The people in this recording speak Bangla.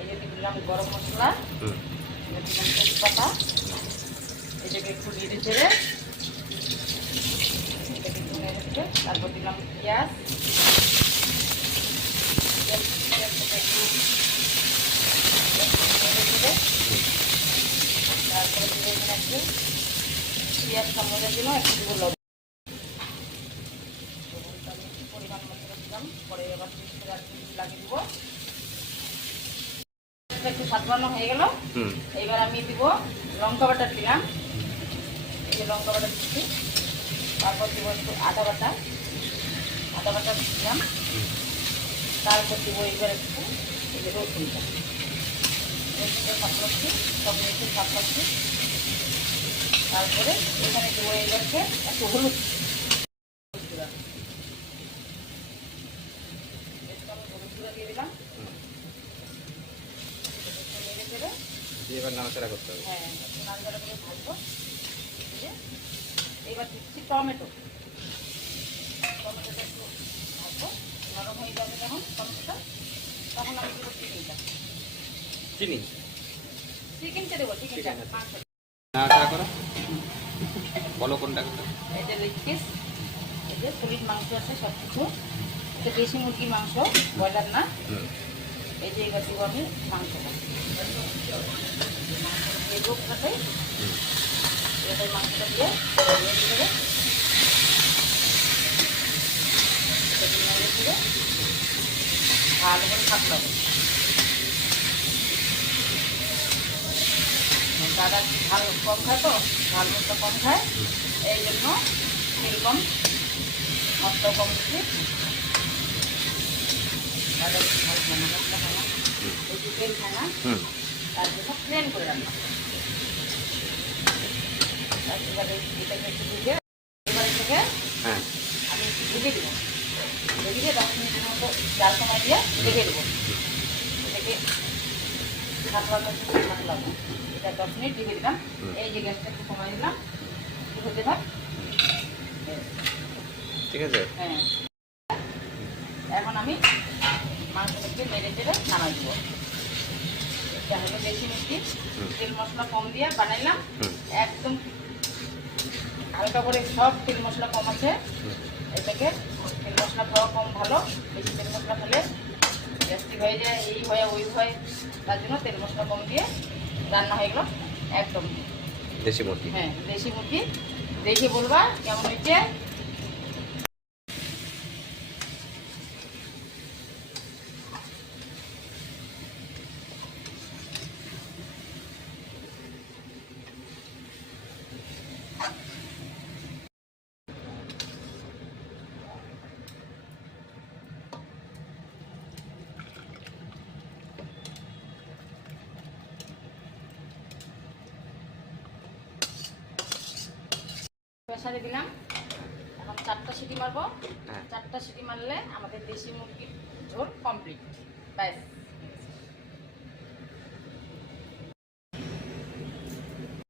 এই যে দিলাম গরম মশলা, দিলাম তেজপাতা, এটাকে একটু নেড়ে চেড়ে এটাকে একটু নেড়ে চেড়ে তারপর দিলাম পেঁয়াজ, তারপরে দিয়ে একটু পেঁয়াজটা মজার জন্য একটু দিব লবণ, পরিমাণ মতো দিলাম। পরে এবার লাগিয়ে দিব। একটু স্বাদ বানানো হয়ে গেল। এইবার আমি দিব লঙ্কা বাটা দিলাম, এই যে লঙ্কা বাটা দিচ্ছি। তারপর দিব একটু আদা বাটা দিলাম। তারপর দিব এইবার একটু এই যে রসুনটা সাতলাচ্ছি, সব মিশিয়ে সাতলাচ্ছি। তারপরে এখানে দেবো এইবারকে একটু হলুদ, দিয়ে দিলাম। এবার নাড়াচাড়া করতে হবে। হ্যাঁ, নাড়াচাড়া করে ভাজবো। এবার দিচ্ছি টমেটোটা একটু ভাজবো, নরম হয়ে যাবে যখন টমেটোটা, তখন আমি দেবো চিকেনটা দেবো। চিকেনটা নাড়াচাড়া করো, বলো কোনটা করতে। এই যে লেগ পিস, এই যে সলিড মাংস আছে সব কিছু, এটা দেশি মুরগির মাংস, ব্রয়লার না। এই যে এবার দেবো আমি মাংসটা, এই রোগটাতে এটাই মাংসটা দিয়ে দেবে। ভালো করে থাকতে হবে। দাদা ঝাল কম খায়, তো ঝাল মশলা কম খায়, এই জন্য তেল কম, মশলা কম দিচ্ছি। দাদা ঝাল খায় না, মশলা খায় না, একটু তেল খায় না, তার জন্য প্লেন করে রান্না। এবারে এটাকে একটু ভেজে এবার এটাকে আমি একটু ভেজে দেবো, ভেজে দিয়ে 10 মিনিটের মতো জাল সময় দিয়ে রেখে দেবো। এটাকে থাকলাম, এটা 10 মিনিট ঢেকে দিলাম। এই যে গ্যাসটা একটু কমাই দিলাম, হতে থাক। ঠিক আছে, হ্যাঁ। এখন আমি মাংসটাকে নেড়ে চেড়ে নামাই দেবো। এটা হলো দেশি মিষ্টি, তেল মশলা কম দিয়ে বানাইলাম, একদম হালকা করে, সব তেল মশলা কম আছে। এটাকে তেল মশলা খাওয়া কম ভালো, বেশি তেল মশলা খেলে গ্যাস্ট্রিক হয়ে যায়, এই হয় ওই হয়, তার জন্য তেল মশলা কম দিয়ে রান্না হয়ে গেল একদম দেশি মুরগি। হ্যাঁ, দেশি মুরগি। দেখে বলবা কেমন হয়েছে। প্রেসারে দিলাম, এখন 4টা সিটি মারবো। 4টা সিটি মারলে আমাদের দেশি মুরগির ঝোল কমপ্লিট। ব্যাস।